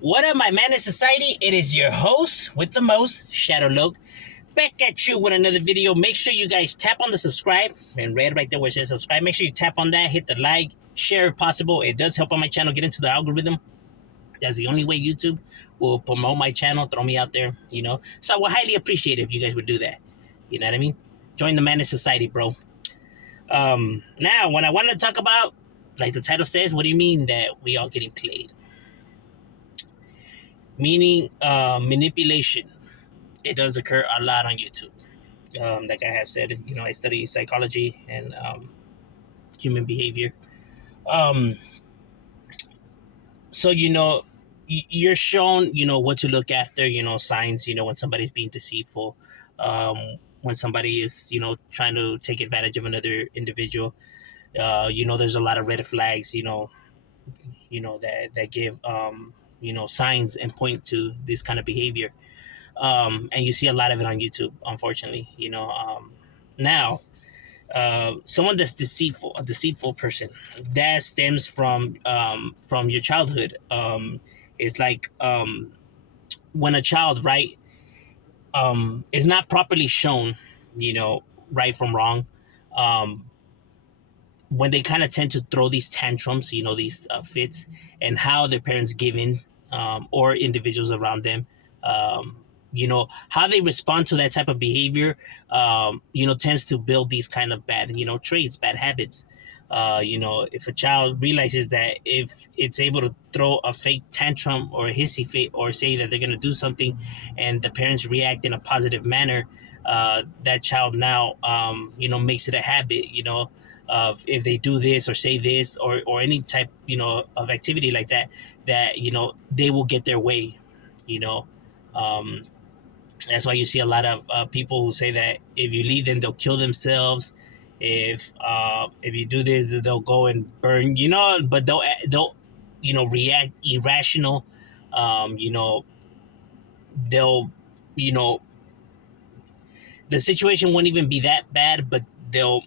What up, my man in society? It is your host with the most, Shadow Loke, back at you with another video. Make sure you guys tap on the subscribe and red right there where it says subscribe. Make sure you tap on that, hit the like, share if possible. It does help on my channel get into the algorithm. That's the only way YouTube will promote my channel, throw me out there, So I would highly appreciate it if you guys would do that. You know what I mean? Join the man in society, bro. Now, when I wanted to talk about, like the title says, what do you mean that we all getting played? Meaning manipulation. It does occur a lot on YouTube. Like I have said, I study psychology and human behavior. Um, so you're shown, what to look after. Signs. When somebody's being deceitful, when somebody is, trying to take advantage of another individual. There's a lot of red flags. That give signs and point to this kind of behavior. And you see a lot of it on YouTube, unfortunately. Now, someone that's deceitful, a deceitful person, that stems from your childhood. It's like when a child, right, is not properly shown, right from wrong. Um, when they kind of tend to throw these tantrums, these fits, and how their parents give in, or individuals around them, how they respond to that type of behavior, tends to build these kind of bad, traits, bad habits. If a child realizes that if it's able to throw a fake tantrum or a hissy fit or say that they're going to do something and the parents react in a positive manner, that child now, makes it a habit, of if they do this or say this or any type, of activity like that, they will get their way, you know. Um, that's why you see a lot of people who say that if you leave them, they'll kill themselves. If you do this, they'll go and burn. But they'll react irrational. Um, you know, they'll you know the situation won't even be that bad, but they'll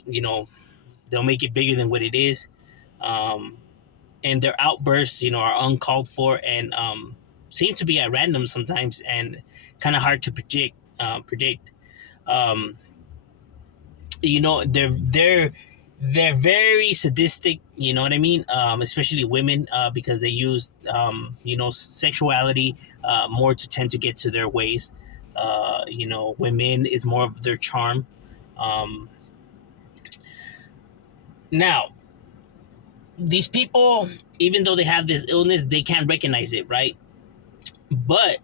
make it bigger than what it is. Um, and their outbursts, are uncalled for and seem to be at random sometimes and kind of hard to predict. Um, they're very sadistic. You know what I mean? Especially women, because they use sexuality more to tend to get to their ways. Women is more of their charm. Um, Now, these people, even though they have this illness, they can't recognize it, right? But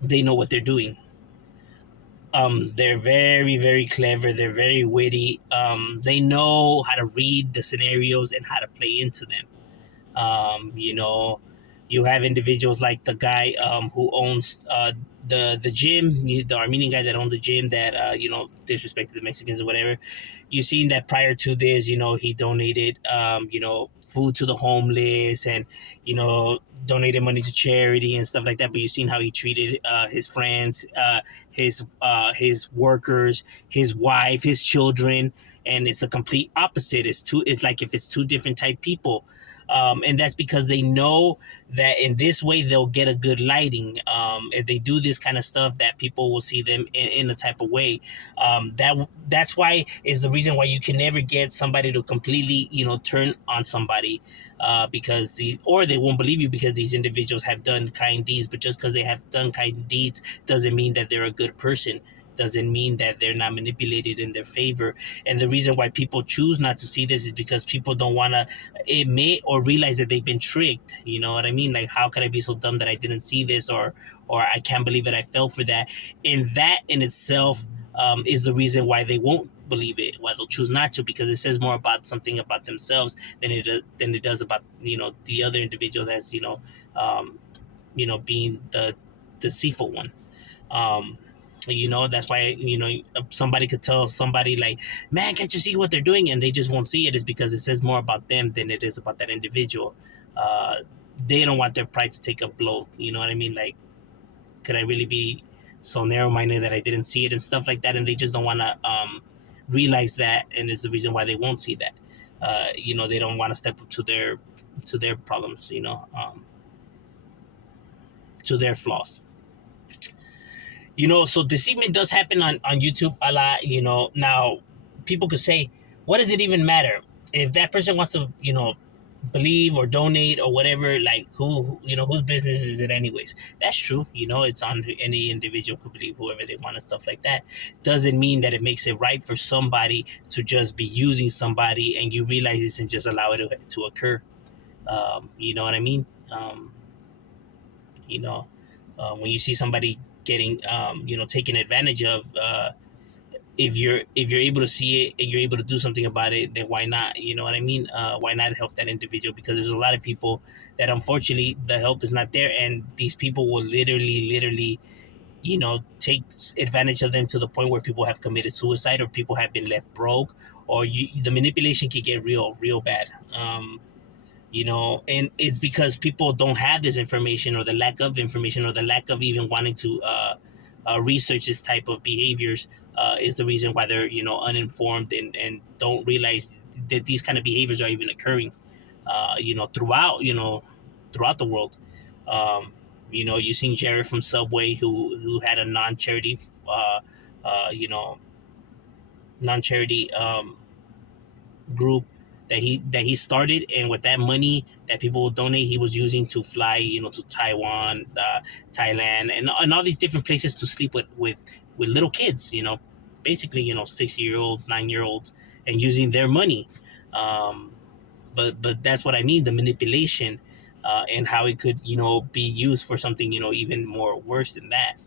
they know what they're doing. They're very, very clever. They're very witty. They know how to read the scenarios and how to play into them. You have individuals like the guy who owns the gym, the Armenian guy that owned the gym that disrespected the Mexicans or whatever. You've seen that prior to this, he donated food to the homeless and donated money to charity and stuff like that. But you've seen how he treated his friends, his workers, his wife, his children, and it's a complete opposite. It's like if it's two different type people. And that's because they know that in this way they'll get a good lighting. If they do this kind of stuff, that people will see them in a type of way. That's why is the reason why you can never get somebody to completely turn on somebody, because or they won't believe you because these individuals have done kind deeds. But just because they have done kind deeds doesn't mean that they're a good person, doesn't mean that they're not manipulated in their favor. And the reason why people choose not to see this is because people don't want to admit or realize that they've been tricked. You know what I mean? Like, how could I be so dumb that I didn't see this, or I can't believe that I fell for that. And that in itself is the reason why they won't believe it, why they'll choose not to, because it says more about something about themselves than it does about the other individual that's being the deceitful one. That's why somebody could tell somebody like, man, can't you see what they're doing, and they just won't see it, is because it says more about them than it is about that individual. They don't want their pride to take a blow. You know what I mean? Like, could I really be so narrow-minded that I didn't see it and stuff like that? And they just don't want to realize that, and it's the reason why they won't see that. They don't want to step up to their problems. to their flaws. So deceitment does happen on YouTube a lot. Now people could say, what does it even matter if that person wants to, believe or donate or whatever? Like, whose business is it anyways? That's true. It's on any individual could believe whoever they want and stuff like that. Doesn't mean that it makes it right for somebody to just be using somebody and you realize this and just allow it to occur. You know what I mean? You know, when you see somebody getting, taken advantage of, if you're able to see it and you're able to do something about it, then why not? You know what I mean? Why not help that individual? Because there's a lot of people that unfortunately the help is not there, and these people will literally, take advantage of them to the point where people have committed suicide or people have been left broke, or the manipulation can get real bad. And it's because people don't have this information, or the lack of information, or the lack of even wanting to research this type of behaviors is the reason why they're uninformed and don't realize that these kind of behaviors are even occurring throughout the world. You've seen Jared from Subway who had a non-charity non-charity group that he started, and with that money that people will donate, he was using to fly to Taiwan, Thailand, and all these different places to sleep with little kids, basically 6-year-old 9-year-olds, and using their money. But that's what I mean, the manipulation, and how it could be used for something even more worse than that.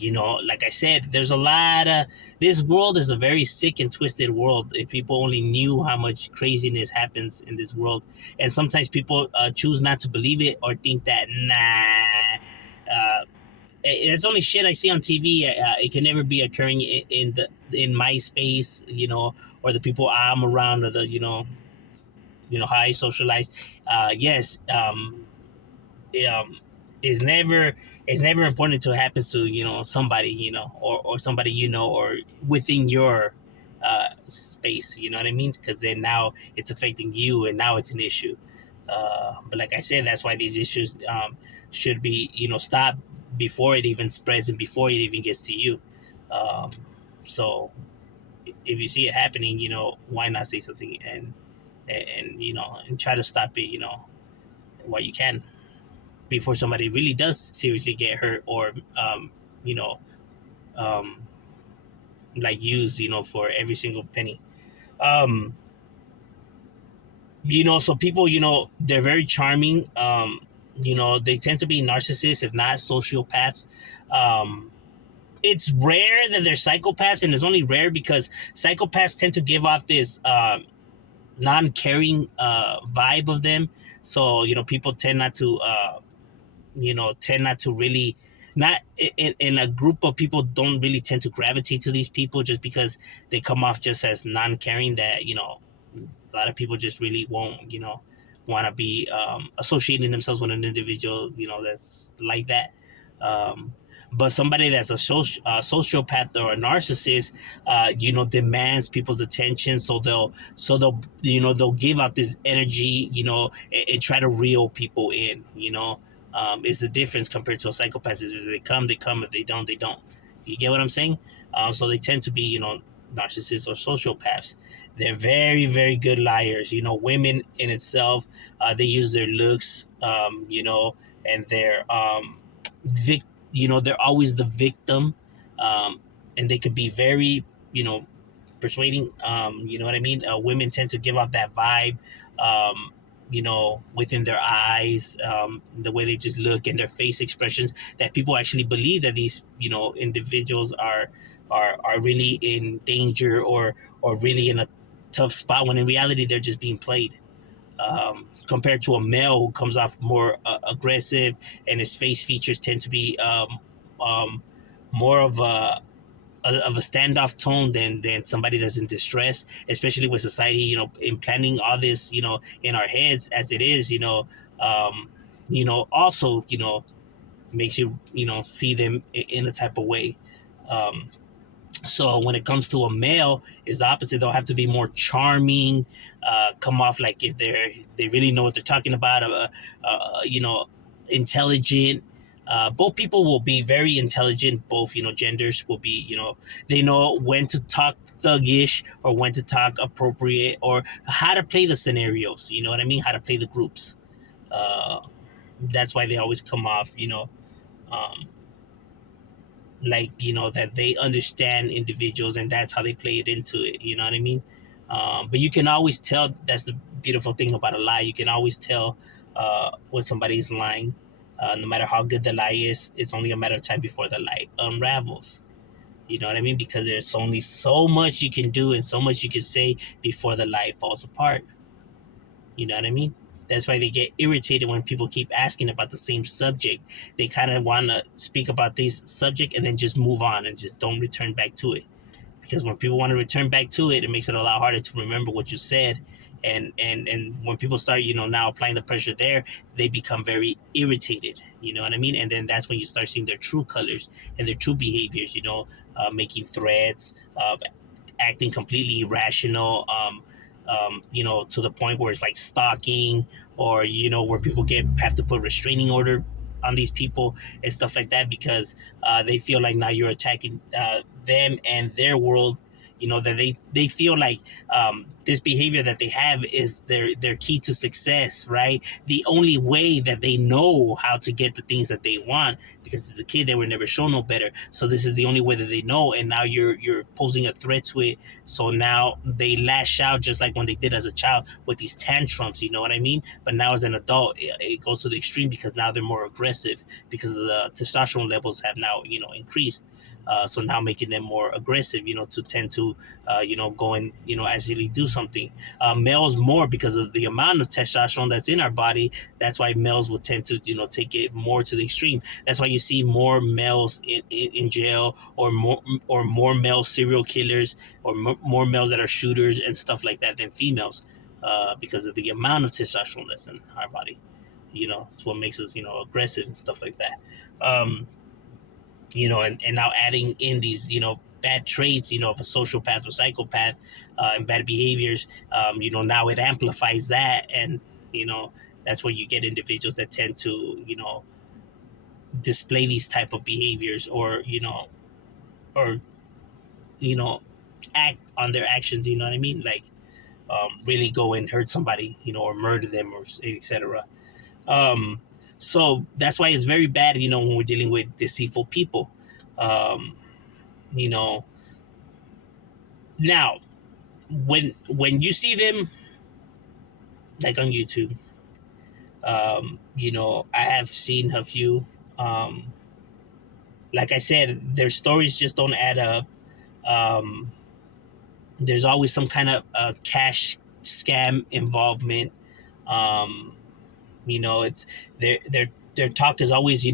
Like I said, there's a lot of, this world is a very sick and twisted world. If people only knew how much craziness happens in this world, and sometimes people choose not to believe it or think that it's only shit I see on TV. It can never be occurring in my space, or the people I'm around, or the how I socialize. Yes, is never it's never important until it happens to somebody, or somebody or within your space. You know what I mean? Because then now it's affecting you, and now it's an issue. But like I said, that's why these issues should be stopped before it even spreads and before it even gets to you. So if you see it happening, why not say something and try to stop it, while you can, before somebody really does seriously get hurt, or you know um, like used for every single penny. um, so people, they're very charming. They tend to be narcissists, if not sociopaths. um, it's rare that they're psychopaths, and it's only rare because psychopaths tend to give off this non-caring vibe of them. So people tend not to really, not in a group of people, don't really tend to gravitate to these people, just because they come off just as non-caring, that a lot of people just really won't want to be associating themselves with an individual that's like that. um, but somebody that's a sociopath or a narcissist, demands people's attention. So they'll they'll give out this energy, and try to reel people in. Is the difference compared to a psychopath. Is if they come, they come. If they don't, they don't. You get what I'm saying? So they tend to be, narcissists or sociopaths. They're very, very good liars. Women in itself, they use their looks, and vic- they're always the victim, and they could be very, persuading. You know what I mean? Women tend to give off that vibe. Within their eyes, the way they just look, and their face expressions, that people actually believe that these, individuals are really in danger, or really in a tough spot, when in reality they're just being played. Compared to a male who comes off more aggressive, and his face features tend to be more of a standoff tone than somebody that's in distress, especially with society, implanting all this, in our heads as it is, also, makes you, see them in a type of way. Um, So when it comes to a male, is the opposite. They'll have to be more charming, come off like if they really know what they're talking about. You know, intelligent. Both people will be very intelligent. Both genders will be they know when to talk thuggish or when to talk appropriate or how to play the scenarios. You know what I mean? How to play the groups. Uh, that's why they always come off. Um, like that they understand individuals and that's how they play it into it, you know what I mean. But you can always tell. That's the beautiful thing about a lie. You can always tell when somebody's lying. No matter how good the lie is, it's only a matter of time before the lie unravels, you know what I mean, because there's only so much you can do and so much you can say before the lie falls apart, you know what I mean. That's why they get irritated when people keep asking about the same subject. They kind of want to speak about this subject and then just move on and just don't return back to it. Because when people want to return back to it, it makes it a lot harder to remember what you said. And when people start, now applying the pressure there, they become very irritated. You know what I mean? And then that's when you start seeing their true colors and their true behaviors. Making threats, acting completely irrational, to the point where it's like stalking, or where people have to put restraining order on these people and stuff like that, because they feel like now you're attacking them and their world. That they feel like this behavior that they have is their key to success, right? The only way that they know how to get the things that they want, because as a kid they were never shown no better, so this is the only way that they know, and now you're posing a threat to it. So now they lash out just like when they did as a child with these tantrums, you know what I mean. But now as an adult, it goes to the extreme, because now they're more aggressive, because the testosterone levels have now increased. So now making them more aggressive, to tend to, go and, actually do something. Males more, because of the amount of testosterone that's in our body. That's why males will tend to, take it more to the extreme. That's why you see more males in jail, or more male serial killers, or more males that are shooters and stuff like that than females, because of the amount of testosterone that's in our body. It's what makes us, aggressive and stuff like that. And now adding in these, bad traits, of a sociopath or psychopath, and bad behaviors, now it amplifies that. And, that's where you get individuals that tend to, display these type of behaviors, or, you know, act on their actions, you know what I mean? Like, really go and hurt somebody, or murder them, or etc. Um, so that's why it's very bad, when we're dealing with deceitful people. Um, you know, Now when you see them, like on YouTube, I have seen a few. Um, like I said, their stories just don't add up. Um, there's always some kind of cash scam involvement. Um, it's their talk is always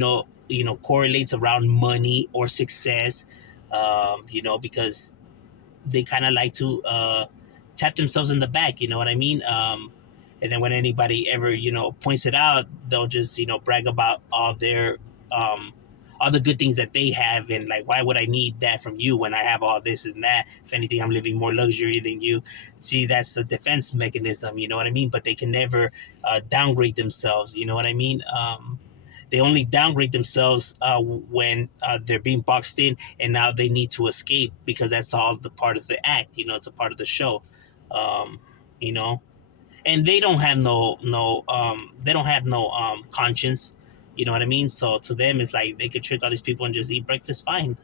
correlates around money or success. Because they kind of like to tap themselves in the back. You know what I mean? And then when anybody ever points it out, they'll just brag about um, all the good things that they have, and like, why would I need that from you when I have all this and that? If anything, I'm living more luxury than you. See, that's a defense mechanism. You know what I mean? But they can never downgrade themselves. You know what I mean? They only downgrade themselves when they're being boxed in, and now they need to escape, because that's all the part of the act. It's a part of the show. Um, you know, and they don't have no conscience. You know what I mean? So to them, it's like they could trick all these people and just eat breakfast fine.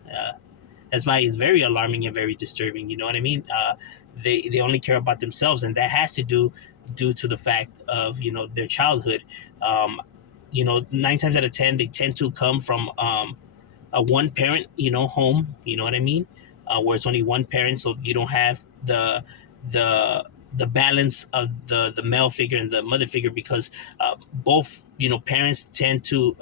That's why it's very alarming and very disturbing. You know what I mean? They only care about themselves, and that has to do due to the fact of their childhood. 9 times out of 10, they tend to come from a one parent home. You know what I mean? Where it's only one parent, so you don't have the the balance of the male figure and the mother figure, because both parents tend to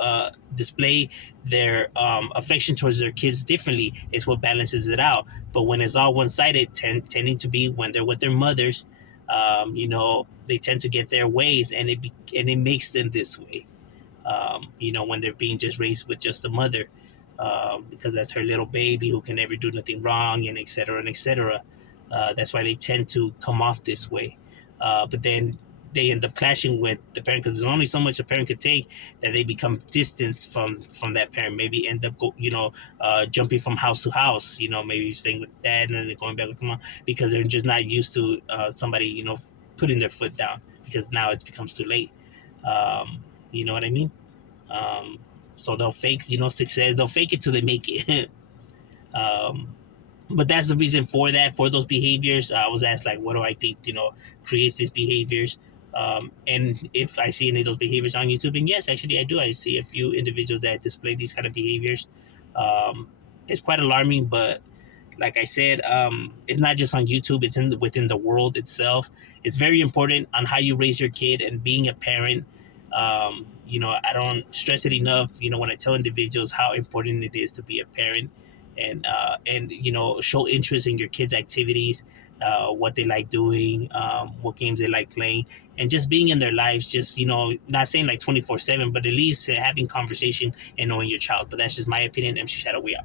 display their affection towards their kids differently. It's what balances it out. But when it's all one-sided, tending to be when they're with their mothers, they tend to get their ways, and it makes them this way. When they're being just raised with just a mother. because that's her little baby who can never do nothing wrong, and et cetera, and et cetera. That's why they tend to come off this way. But then they end up clashing with the parent because there's only so much a parent could take that they become distanced from that parent. Maybe end up jumping from house to house. Maybe staying with dad and then going back with mom because they're just not used to somebody putting their foot down because now it becomes too late. You know what I mean? Um, so they'll fake success. They'll fake it till they make it. um, but that's the reason for those behaviors. I was asked like, what do I think creates these behaviors? And if I see any of those behaviors on YouTube, and yes, actually I do. I see a few individuals that display these kind of behaviors. Um, it's quite alarming, but like I said, it's not just on YouTube. It's within the world itself. It's very important on how you raise your kid and being a parent. I don't stress it enough. When I tell individuals how important it is to be a parent, and show interest in your kids' activities, what they like doing, what games they like playing, and just being in their lives. Just not saying like 24/7, but at least having conversation and knowing your child. But that's just my opinion. MC Shadow, we out.